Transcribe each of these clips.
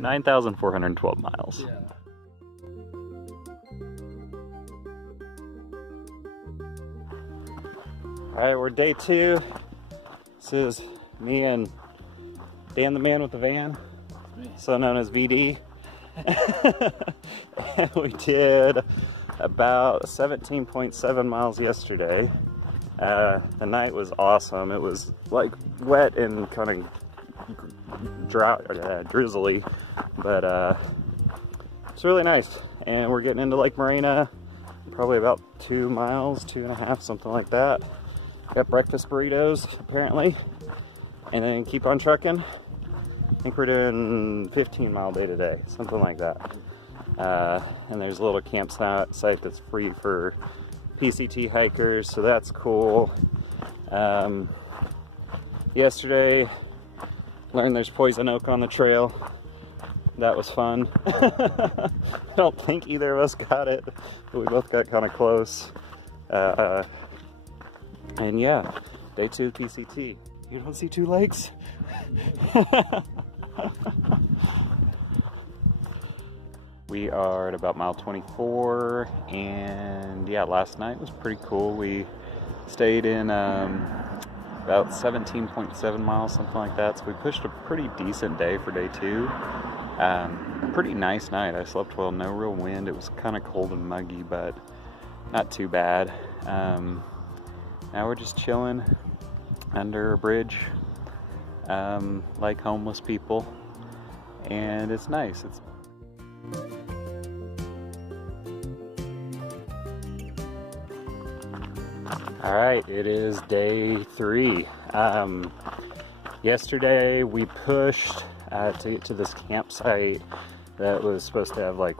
9,412 miles. Yeah. Alright, we're day 2. This is me and Dan the man with the van, so known as VD. And we did about 17.7 miles yesterday. The night was awesome. It was like wet and kind of drizzly, but it's really nice. And we're getting into Lake Morena, probably about 2 miles, 2.5, something like that. Got breakfast burritos apparently, and then keep on trucking. I think we're doing 15-mile day today, something like that. And there's a little campsite that's free for PCT hikers, so that's cool. Yesterday, learned there's poison oak on the trail. That was fun. I don't think either of us got it, but we both got kind of close. And yeah, day 2 PCT. You don't see 2 lakes? We are at about mile 24, and yeah, last night was pretty cool. We stayed in about 17.7 miles, something like that, so we pushed a pretty decent day for day 2. Pretty nice night. I slept well, no real wind. It was kind of cold and muggy, but not too bad. Now we're just chilling under a bridge, like homeless people, and it's nice. All right, it is day 3. Yesterday we pushed to get to this campsite that was supposed to have like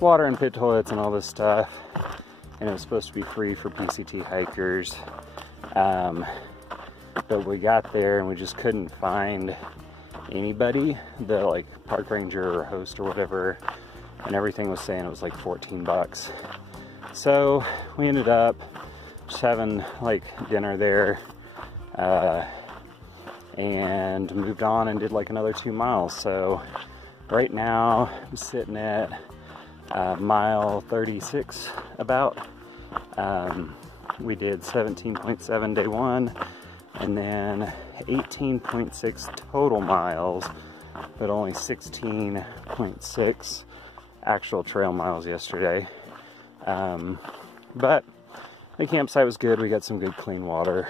water and pit toilets and all this stuff, and it was supposed to be free for PCT hikers. But we got there and we just couldn't find anybody, the like park ranger or host or whatever, and everything was saying it was like 14 bucks. So we ended up just having like dinner there, and moved on and did like another 2 miles. So right now I'm sitting at mile 36 about. We did 17.7 day 1, and then 18.6 total miles, but only 16.6 actual trail miles yesterday. But the campsite was good. We got some good clean water,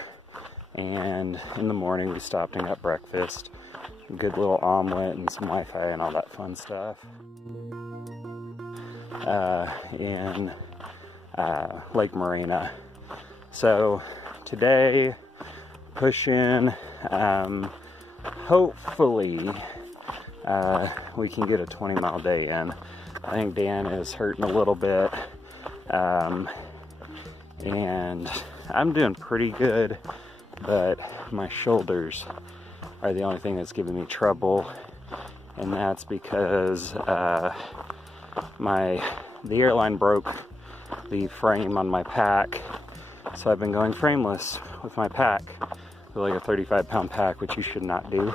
and in the morning we stopped and got breakfast, a good little omelet and some Wi-Fi and all that fun stuff. In Lake Morena. So today, pushing, hopefully we can get a 20-mile day in. I think Dan is hurting a little bit, and I'm doing pretty good, but my shoulders are the only thing that's giving me trouble, and that's because the airline broke the frame on my pack, so I've been going frameless with my pack, with like a 35-pound pack, which you should not do.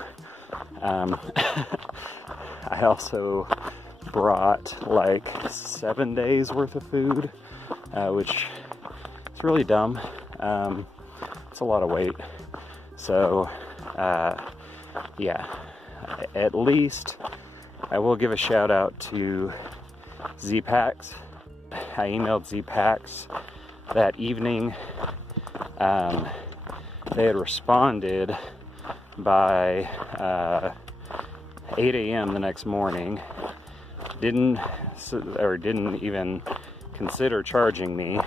I also brought like 7 days worth of food, which is really dumb. It's a lot of weight. So yeah, at least I will give a shout out to Z-Packs. I emailed Z-Packs that evening. They had responded by 8 a.m. the next morning. Didn't even consider charging me,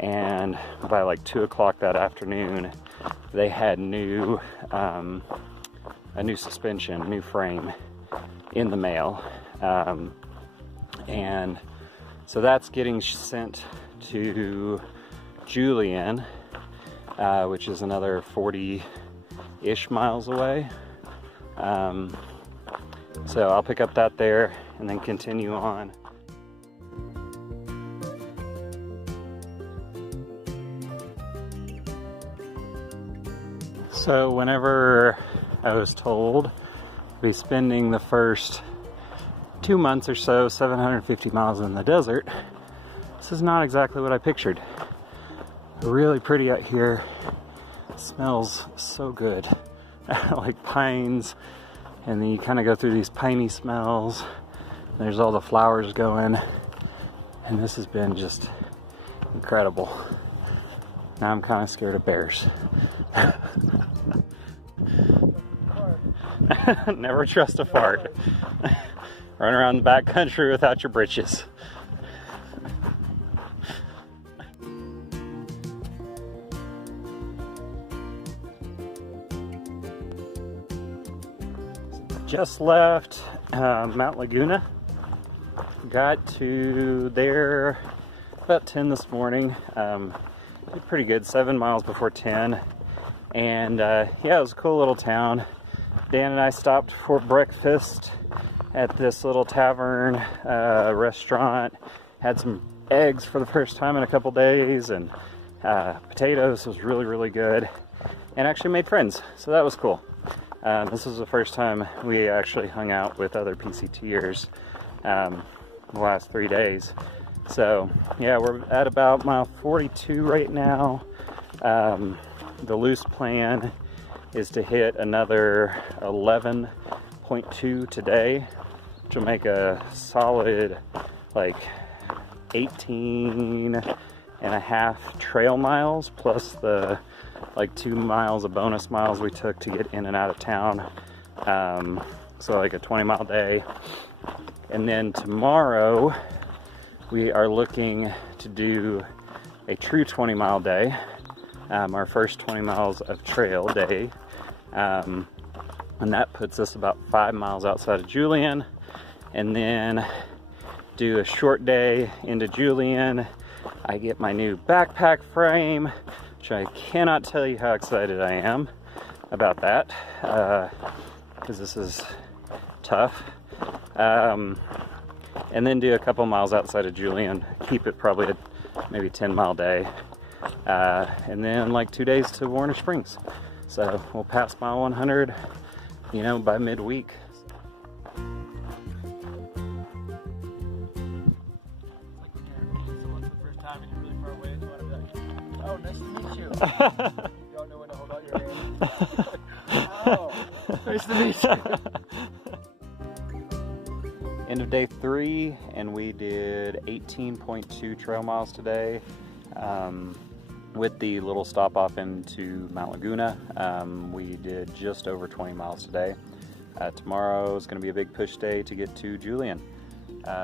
and by like 2 o'clock that afternoon they had a new suspension, new frame in the mail, and so that's getting sent to Julian, which is another 40-ish miles away. So I'll pick up that there and then continue on. So whenever I was told be spending the first 2 months or so, 750 miles in the desert. This is not exactly what I pictured. Really pretty out here. Smells so good. Like pines, and then you kind of go through these piney smells. There's all the flowers going, and this has been just incredible. Now I'm kind of scared of bears. Never trust a fart. Run around the back country without your britches. Just left Mount Laguna. Got to there about 10 this morning. Did pretty good, 7 miles before 10. And yeah, it was a cool little town. Dan and I stopped for breakfast at this little tavern restaurant. Had some eggs for the first time in a couple days, and potatoes. It was really, really good. And actually made friends, so that was cool. This was the first time we actually hung out with other PCTers the last 3 days. So yeah, we're at about mile 42 right now. The loose plan is to hit another 11.2 today, which will make a solid like 18 and a half trail miles, plus the like 2 miles of bonus miles we took to get in and out of town. So like a 20-mile day. And then tomorrow we are looking to do a true 20-mile day, our first 20 miles of trail day. And that puts us about 5 miles outside of Julian. And then do a short day into Julian. I get my new backpack frame, which I cannot tell you how excited I am about that, because this is tough. And then do a couple miles outside of Julian, keep it probably a maybe 10-mile day, and then like 2 days to Warner Springs. So we'll pass mile 100, you know, by midweek. Oh, nice to meet you. You don't know when to hold out your hand. Oh, nice to meet you. End of day 3, and we did 18.2 trail miles today, with the little stop off into Mount Laguna. We did just over 20 miles today. Tomorrow is going to be a big push day to get to Julian.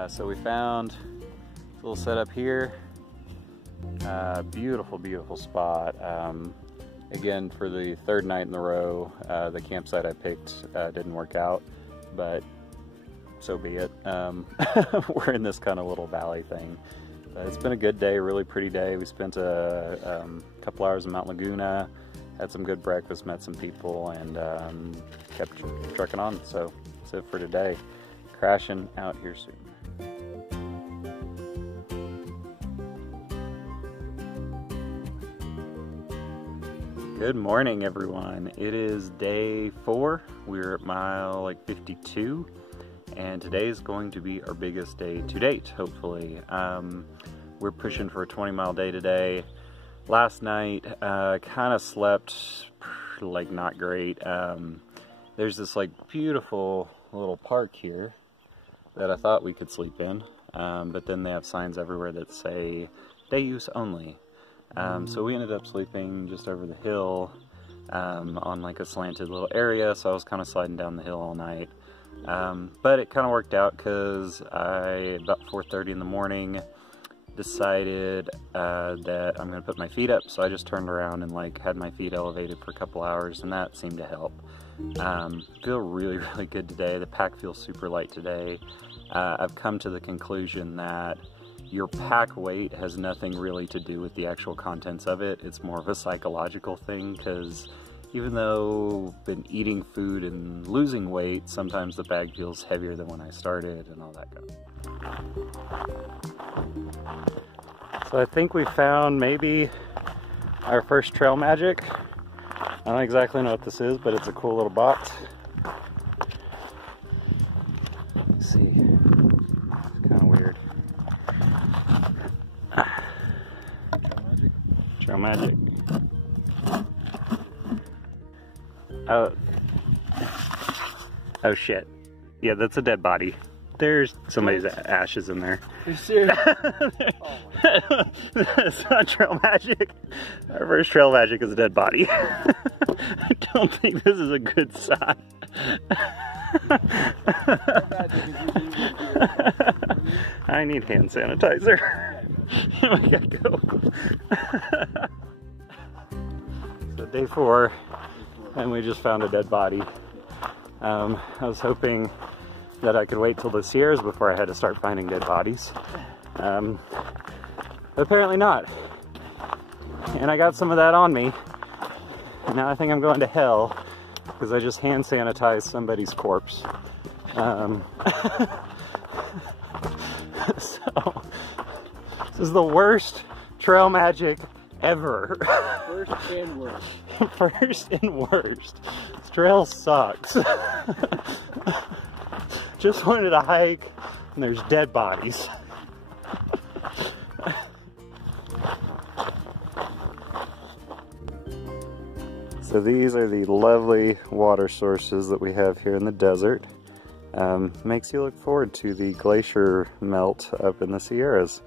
So we found a little setup here. Beautiful, beautiful spot. Again, for the 3rd night in a row, the campsite I picked didn't work out, but so be it. We're in this kind of little valley thing. It's been a good day, really pretty day. We spent a couple hours in Mount Laguna, had some good breakfast, met some people, and kept trucking on. So that's it for today. Crashing out here soon. Good morning, everyone. It is day 4. We're at mile like 52, and today is going to be our biggest day to date, hopefully. We're pushing for a 20-mile day today. Last night, kind of slept like not great. There's this like beautiful little park here that I thought we could sleep in, but then they have signs everywhere that say day use only. So we ended up sleeping just over the hill on like a slanted little area, so I was kind of sliding down the hill all night. But it kind of worked out because about 4:30 in the morning, decided that I'm going to put my feet up, so I just turned around and like had my feet elevated for a couple hours, and that seemed to help. Feel really, really good today. The pack feels super light today. I've come to the conclusion that your pack weight has nothing really to do with the actual contents of it. It's more of a psychological thing, because even though I've been eating food and losing weight, sometimes the bag feels heavier than when I started and all that stuff. So I think we found maybe our first trail magic. I don't exactly know what this is, but it's a cool little box. Trail magic. Oh. Oh shit. Yeah, that's a dead body. There's somebody's ashes in there. You're serious? Oh That's not trail magic. Our first trail magic is a dead body. I don't think this is a good sign. I need hand sanitizer. We gotta go. So day 4, and we just found a dead body. I was hoping that I could wait till the Sierras before I had to start finding dead bodies. But apparently not. And I got some of that on me. Now I think I'm going to hell because I just hand sanitized somebody's corpse. So, this is the worst trail magic ever. First and worst. First and worst. This trail sucks. Just wanted to hike, and there's dead bodies. So these are the lovely water sources that we have here in the desert. Makes you look forward to the glacier melt up in the Sierras.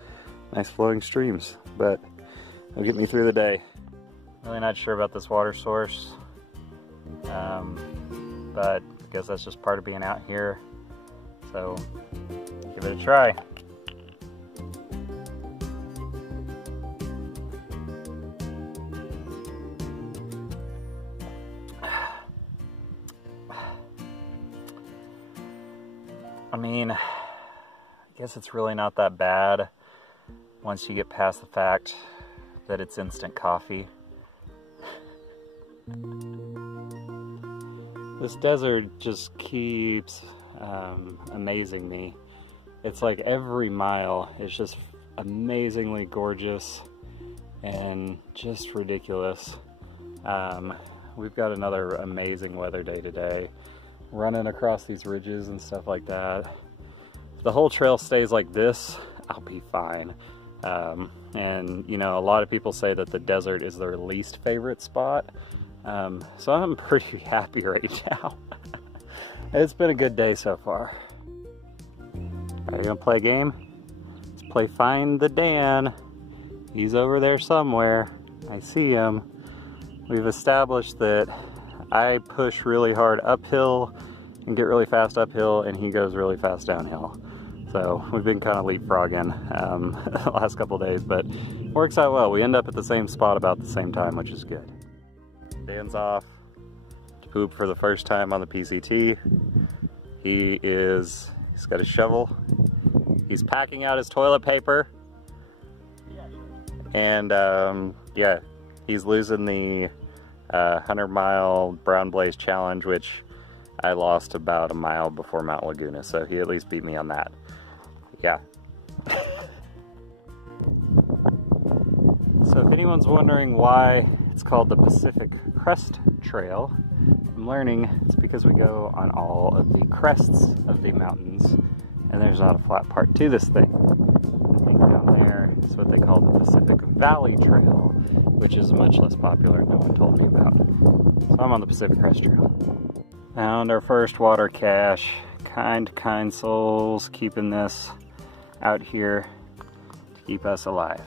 Nice flowing streams, but it'll get me through the day. Really not sure about this water source, but I guess that's just part of being out here. So give it a try. I mean, I guess it's really not that bad once you get past the fact that it's instant coffee. This desert just keeps amazing me. It's like every mile is just amazingly gorgeous and just ridiculous. We've got another amazing weather day today. Running across these ridges and stuff like that. If the whole trail stays like this, I'll be fine. And you know, a lot of people say that the desert is their least favorite spot. So I'm pretty happy right now. It's been a good day so far. Are you gonna play a game? Let's play Find the Dan. He's over there somewhere. I see him. We've established that I push really hard uphill and get really fast uphill, and he goes really fast downhill. So we've been kind of leapfrogging the last couple days, but works out well. We end up at the same spot about the same time, which is good. Dan's off to poop for the first time on the PCT. He's got a shovel. He's packing out his toilet paper. And yeah, he's losing the 100-mile Brown Blaze Challenge, which I lost about a mile before Mount Laguna, so he at least beat me on that. Yeah. So if anyone's wondering why it's called the Pacific Crest Trail, I'm learning it's because we go on all of the crests of the mountains, and there's not a flat part to this thing. I think down there is what they call the Pacific Valley Trail, which is much less popular, no one told me about. So I'm on the Pacific Crest Trail. Found our first water cache. Kind souls keeping this out here to keep us alive.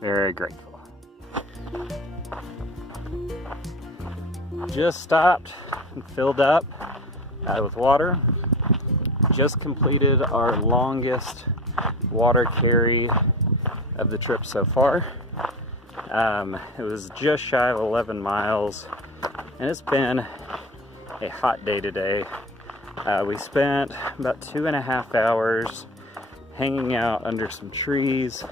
Very grateful. Just stopped and filled up with water. Just completed our longest water carry of the trip so far. It was just shy of 11 miles, and it's been a hot day today. We spent about 2.5 hours hanging out under some trees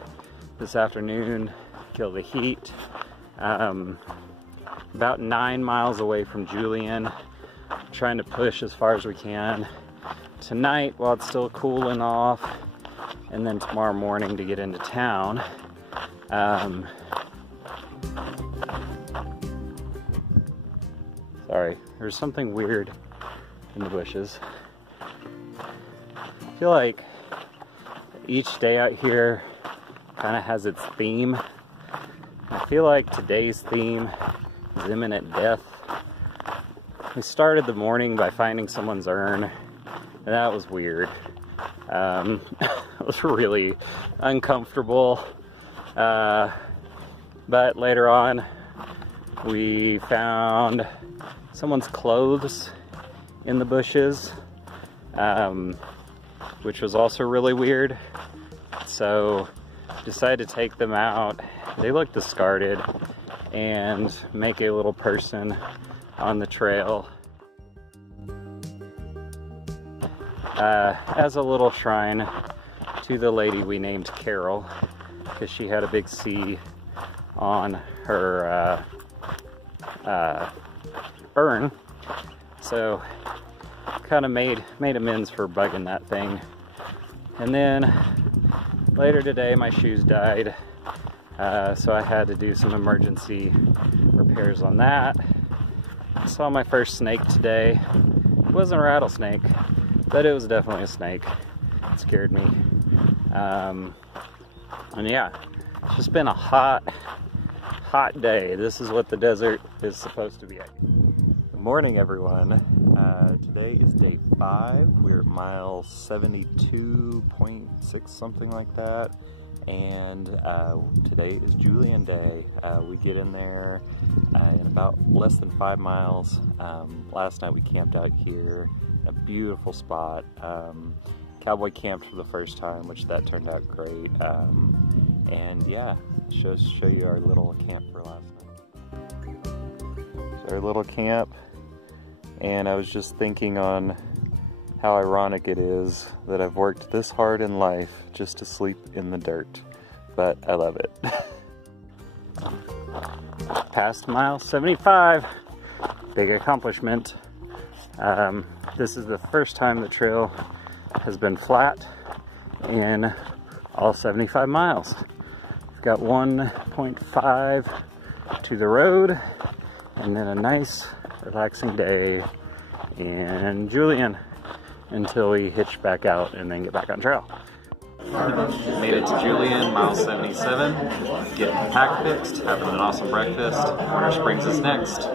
this afternoon, kill the heat. About 9 miles away from Julian, trying to push as far as we can tonight while it's still cooling off, and then tomorrow morning to get into town. Sorry, there's something weird in the bushes. I feel like each day out here kind of has its theme. I feel like today's theme is imminent death. We started the morning by finding someone's urn, and that was weird. It was really uncomfortable. But later on, we found someone's clothes in the bushes, which was also really weird. So decided to take them out. They look discarded, and make a little person on the trail as a little shrine to the lady we named Carol, because she had a big C on her urn. So kind of made amends for bugging that thing. And then later today my shoes died, so I had to do some emergency repairs on that. I saw my first snake today. It wasn't a rattlesnake, but it was definitely a snake. It scared me. And yeah, it's just been a hot day. This is what the desert is supposed to be like. Good morning, everyone. Today is day 5. We're at mile 72.6, something like that. And today is Julian Day. We get in there in about less than 5 miles. Last night we camped out here, a beautiful spot. Cowboy camped for the first time, which that turned out great. And yeah, show you our little camp for last night. So our little camp, and I was just thinking on how ironic it is that I've worked this hard in life just to sleep in the dirt, but I love it. Past mile 75, big accomplishment. This is the first time the trail has been flat in all 75 miles. We've got 1.5 to the road, and then a nice relaxing day in Julian until we hitch back out and then get back on trail. Made it to Julian, mile 77, getting the pack fixed, having an awesome breakfast. Winter Springs is next.